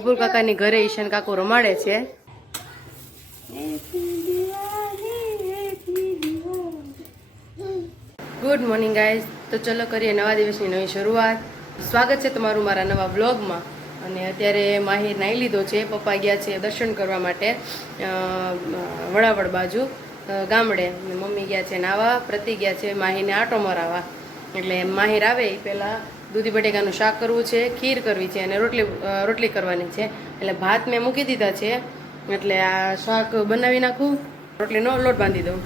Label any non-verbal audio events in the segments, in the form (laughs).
બબુલ કાકાની ઘરે ઈશાન કાકો રમાડે છે. ગુડ મોર્નિંગ ગાઈઝ તો ચલો કરીએ નવા દિવસની નવી શરૂઆત. સ્વાગત છે તમારું મારા નવા વ્લોગમાં. અને અત્યારે માહિર નાહી લીધો છે. પપ્પા ગયા છે દર્શન કરવા માટે વડાવડ બાજુ ગામડે. મમ્મી ગયા છે નાવા, પ્રતિ ગયા છે માહીને આટો મરાવા એટલે માહિર આવે એ પહેલાં. દૂધી બટેકાનું શાક કરવું છે, ખીર કરવી છે અને રોટલી રોટલી કરવાની છે. એટલે ભાત મેં મૂકી દીધા છે. એટલે આ શાક બનાવી નાખું. રોટલીનો લોટ બાંધી દઉં.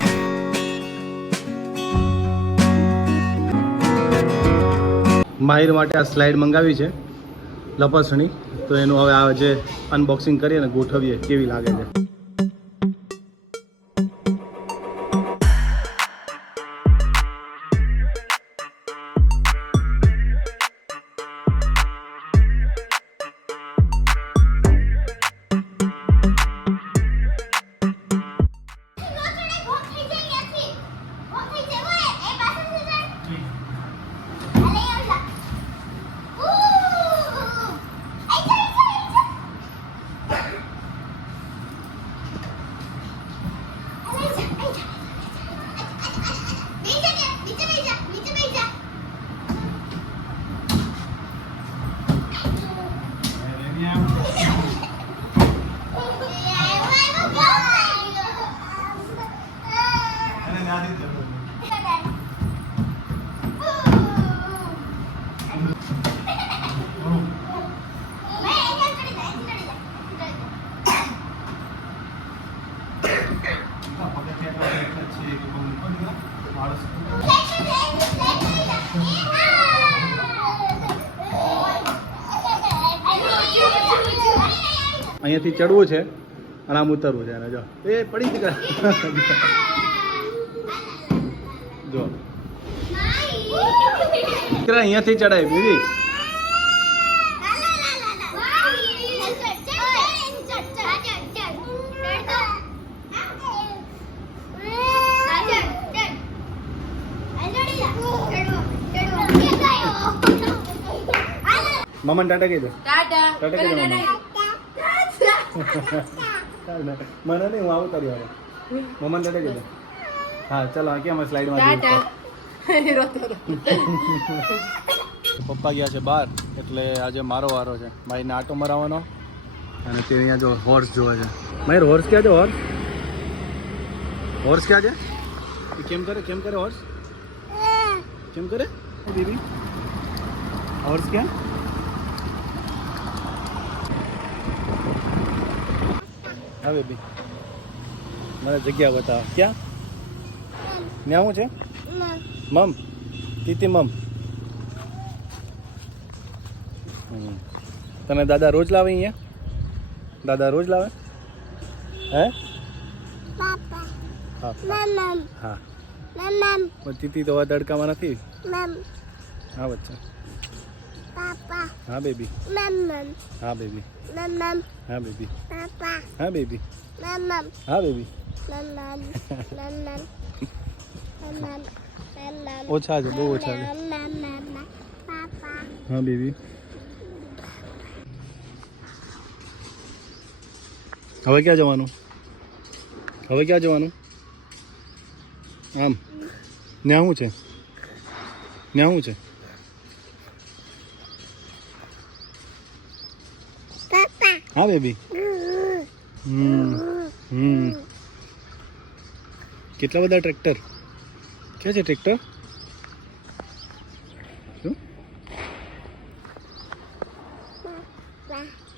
માહિર માટે આ સ્લાઇડ મંગાવી છે, લપસણી. તો એનું હવે આ જે અનબોક્સિંગ કરીએ ને ગોઠવીએ, કેવી લાગે છે. અહીંયાથી ચડવું છે, અને આમ ઉતરવું છે, અને જો. એ પડી દીકરા. જો. અહીંયાથી ચડાય, બીજી. મમન ટાટા કહી દો. ટાટા. ટાટા કહી દો મમન. મને નહીં હું આવું તારી હવે મમન ટાટા કહી દો. હા ચાલો આ કેમ સ્લાઇડમાં (laughs) (laughs) પપ્પા ગયા છે બહાર એટલે આજે મારો વારો છે. ભાઈને આટો મરાવવાનો. અને તે અહીંયા જો હોર્સ જોવે છે. માહિર હોર્સ ક્યાં છે હોર્સ હોર્સ ક્યાં છે? એ કેમ કરે કેમ કરે હોર્સ કેમ કરે દીદી? હોર્સ ક્યાં? હા બેબી મને જગ્યા બતાવો. ક્યાં? શું છે? મમ. તીતી મમ. તને દાદા રોજ લાવે અહીંયા? દાદા રોજ લાવે? હે? હા તીતી તો તડકામાં નથી. હા વચ્ચે હા બેબી. હા બેબી. હા બેબી. હા બેબી. હા બેબી. ઓછા છે બહુ ઓછા છે. હા બેબી. હવે ક્યાં જવાનું? હવે ક્યાં જવાનું? આમ. ન્યા શું છે? ન્યા શું છે? હા બેબી? હમ હમ. કેટલા બધા ટ્રેક્ટર? ક્યાં છે ટ્રેક્ટર? શું?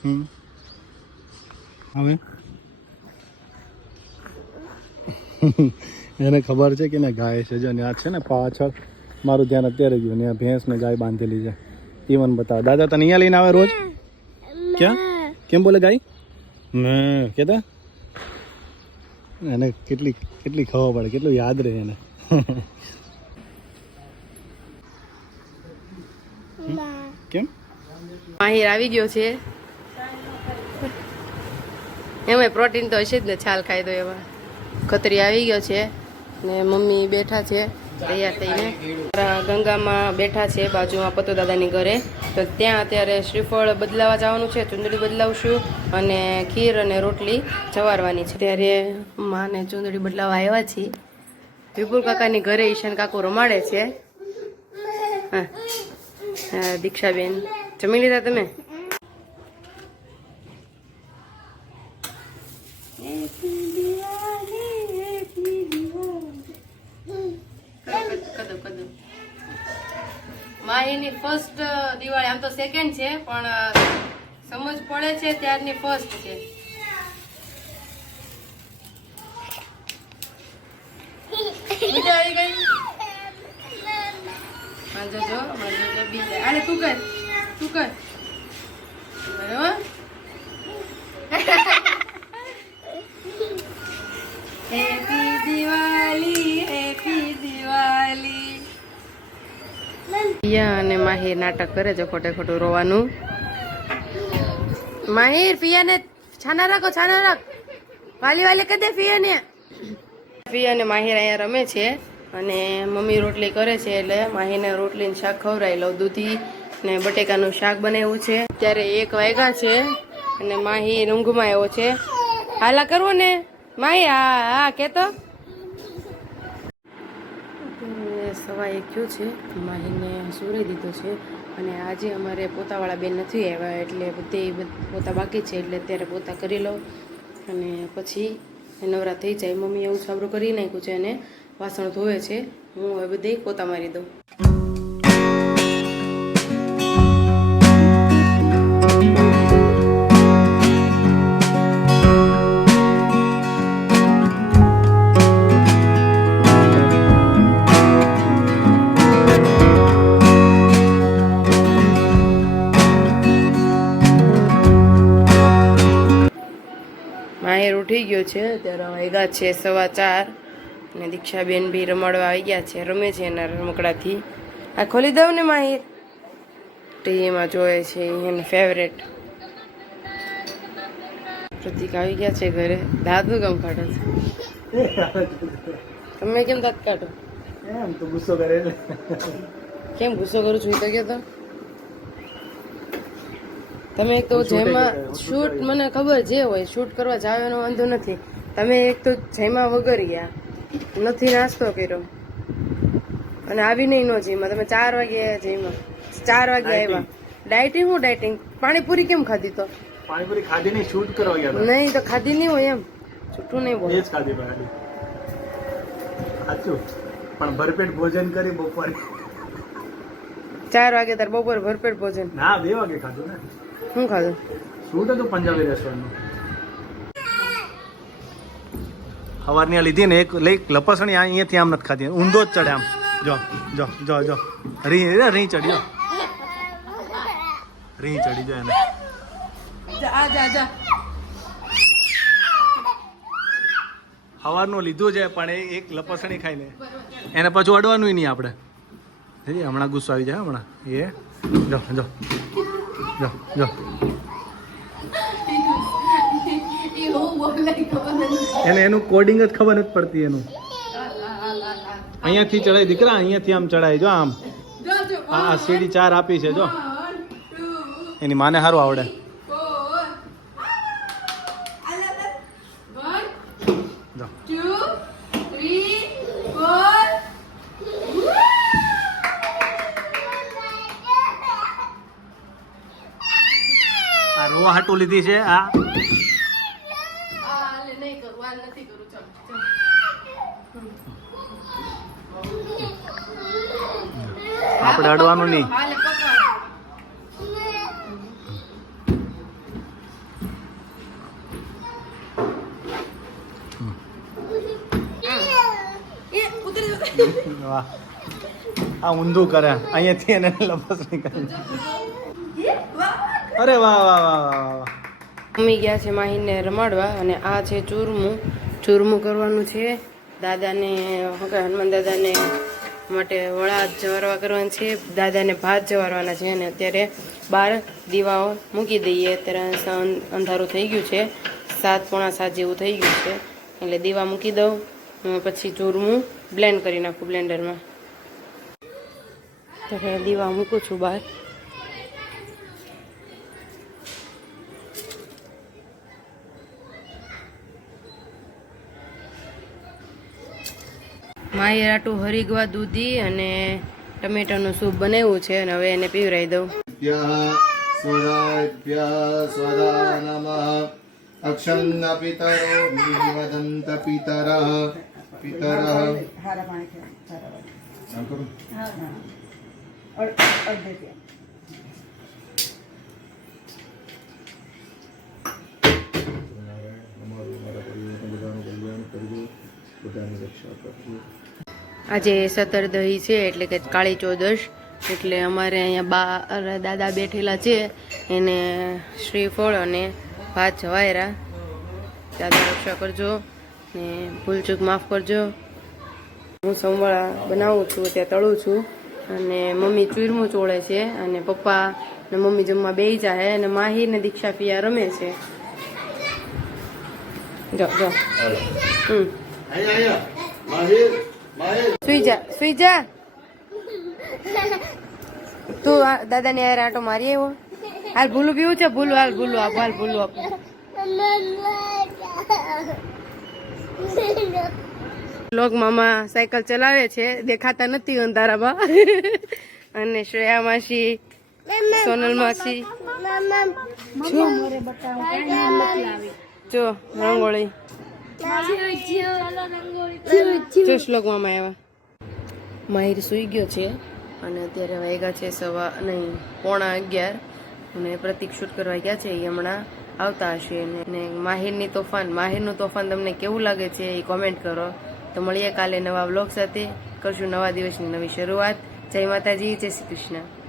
હમ. હવે? (laughs) એને ખબર છે કે ને ગાય છે જો ત્યાં છે ને પાછળ. મારું ધ્યાન અત્યારે ગયું ને ભેંસ ને ગાય બાંધેલી છે. એ મને બતાવો. દાદા તને અહીંયા લઈને આવે રોજ? ક્યાં? કેમ બોલે ગાય ના કેતા? એને કેટલી કેટલી ખવા પડે કેટલું યાદ રહે એને. કેમ? માહિર આવી ગયો છે. એમાં પ્રોટીન તો હશે જ ને છાલ ખાઈ દો એમાં. ખતરી આવી ગયો છે ને મમ્મી બેઠા છે. તૈયાર થઈને ગંગામાં બેઠા છે, બાજુમાં પતો દાદાની ઘરે. તો ત્યાં અત્યારે શ્રીફળ બદલાવા જવાનું છે, ચુંદડી બદલાવશું અને ખીર અને રોટલી જવારવાની છે. ત્યારે માને ચુંદડી બદલાવા આવ્યા છીએ. વિપુલ કાકાની ઘરે ઈશાન કાકુ રમાડે છે. હા, દીક્ષાબેન. જમી લીધા તમે? માહીની ફર્સ્ટ દિવાળી આમ તો સેકન્ડ છે પણ સમજ પડે છે ત્યારની ફર્સ્ટ છે. મજા આવી ગઈ? હા જો જો જો જો બીજા આલે તું કર તું કર. બરાબર? (laughs) હેપી પિયા અને માહિર નાટક કરે છે ખોટે ખોટું રોવાનું. માહિર, પિયાને છાના રાખો, છાના રાખ. વાલી વાલી કદે પિયાને. પિયા અને માહિર અહીંયા રમે છે અને મમ્મી રોટલી કરે છે એટલે માહીને રોટલી શાક ખવડાવી લઉં દૂધી ને બટેકાનું શાક બનાવ્યું છે. ત્યારે એક વાગ્યા છે અને માહી ઊંઘમાં આવ્યો છે. હાલા કરવો ને. માહિર, હા હા, કેતો અત્યારે સવા એક થયો છે. માહીને સુરાઈ દીધો છે અને આજે અમારે પોતાવાળા બેન નથી આવ્યા એટલે બધે પોતા બાકી છે એટલે અત્યારે પોતા કરી લો અને પછી નવરા થઈ જાય. મમ્મી એવું સાબરું કરી નાખ્યું છે અને વાસણ ધોવે છે. હું હવે બધે પોતા મારી દઉં. ઉઠી ગયો છે. ત્યારે વાગ્યા છે સવા ચાર અને દીક્ષાબેન બી રમાડવા આવી ગયા છે. રમે છે એના રમકડાથી. આ ખોલી દઉં ને માહિર? ટીવીમાં જોવે છે એને ફેવરેટ પ્રતિક આવી ગયા છે ઘરે. દાદુ ગમ કાઢો છે? તમે કેમ દાંત કાઢો? એમ તો ગુસ્સો કરે કેમ ગુસ્સો કરું છું? તો કહેતો તમે એક તો જેમાં શૂટ મને ખબર જે હોય શૂટ કરવા જાવ એનો વાંધો નથી. તમે એક તો જેમાં વગર ગયા નથી નાસ્તો કર્યો. અને આવી નહીં નો જીમાં. તમે ચાર વાગે જીમાં. ચાર વાગે આવ્યા. ડાયટિંગ હું ડાયટિંગ પાણીપુરી કેમ ખાધી તો? પાણીપુરી ખાધી નહીં શૂટ કરવા ગયા નહીં તો ખાધી નહીં હોય એમ. છૂટું નહીં બોલ. જ ખાધી સાચું. પણ ભરપેટ ભોજન કરી બપોરે. ચાર વાગે તાર બપોર ભરપેટ ભોજન. ના બે વાગે ખાધું ને. શું ખાધું શું હતું પંજાબી રેસ્ટોરન્ટનું સવારની આ લીધી ને એક લઈ લપસણી આ અહીંયાથી આમ નથી ખાધી ઊંધો જ ચડે આમ જો જો જો જો રી રે, રી ચડ્યો રી ચડી જાય એને જા જા જા સવારનું લીધું છે પણ એ એક લપસણી ખાઈને એને પાછું અડવાનું નહીં આપણે હમણાં ગુસ્સો આવી જાય હમણાં। એ જો જો જો જો. એને એનું કોડિંગ જ ખબર નથી પડતી એનું. અહીંયાથી ચડાય દીકરા અહીંયાથી આમ ચડાય જો આમ. આ આ સીડી ચાર આપી છે જો. એની માને સારું આવડે. આ રોવા હાટું લીધી છે આ. આપણે અડવાનું નહીં. વાહ. આ ઊંધું કરે. અહીંયાથી એને લપસણી કરી. અરે વાહ વાહ વાહ વાહ મમ્મી ગયા છે માહીને રમાડવા અને આ છે ચૂરમું. ચૂરમું કરવાનું છે. દાદાને હનુમાન દાદાને માટે વડા જવારવા કરવાના છે. દાદાને ભાત જવારવાના છે અને અત્યારે બાર દીવાઓ મૂકી દઈએ. અત્યારે અંધારું થઈ ગયું છે. સાત પોણા સાત જેવું થઈ ગયું છે. એટલે દીવા મૂકી દઉં પછી ચૂરમું બ્લેન્ડ કરી નાખું બ્લેન્ડરમાં. તો દીવા મૂકું છું બહાર. માહી રાટું હરીગવા દૂધી અને ટમેટાનું સૂપ બનાવ્યું છે અને હવે એને પીવરાઈ દઉં. અક્ષન્ન પિતરો વદંત પિતર પિતર બધાની સતર દહી આજે છે એટલે કે કાળી ચૌદશ. એટલે અમારે અહીંયા બા દાદા બેઠેલા છે. એને શ્રીફળ અને ભાત જવાયરા. દાદા રક્ષા કરજો ને ભૂલચૂક માફ કરજો. હું સંવાળા બનાવું છું ત્યાં તળું છું. અને મમ્મી ચૂરમું ચોળે છે અને પપ્પા ને મમ્મી જમવા બેહી જાય અને માહી ને દીક્ષા પિયા રમે છે. જો જો. હમ. સુઈ જા સુઈ જા તું આ દાદાને યાર આટો મારી આવ્યો? હાલ ભૂલું પીવું છે? ભૂલું હાલ ભૂલું આપો હાલ ભૂલું આપો. લોક મામા સાયકલ ચલાવે છે દેખાતા નથી અંધારામાં. અને શ્રેયા માસી સોનલ માસી. જો રંગોળી. જો શ્લોક મામા આવ્યા. માહિર સૂઈ ગયો છે અને અત્યારે વાગ્યા છે સવા નહીં, પોણા અગિયાર. અને પ્રતિક શૂટ કરવા ગયા છે, એ હમણાં આવતા હશે. અને માહિરની તોફાન માહિરનું તોફાન તમને કેવું લાગે છે એ કોમેન્ટ કરો. તો મળીએ કાલે નવા બ્લોગ સાથે. કરશું નવા દિવસની નવી શરૂઆત. જય માતાજી, જય શ્રી કૃષ્ણ.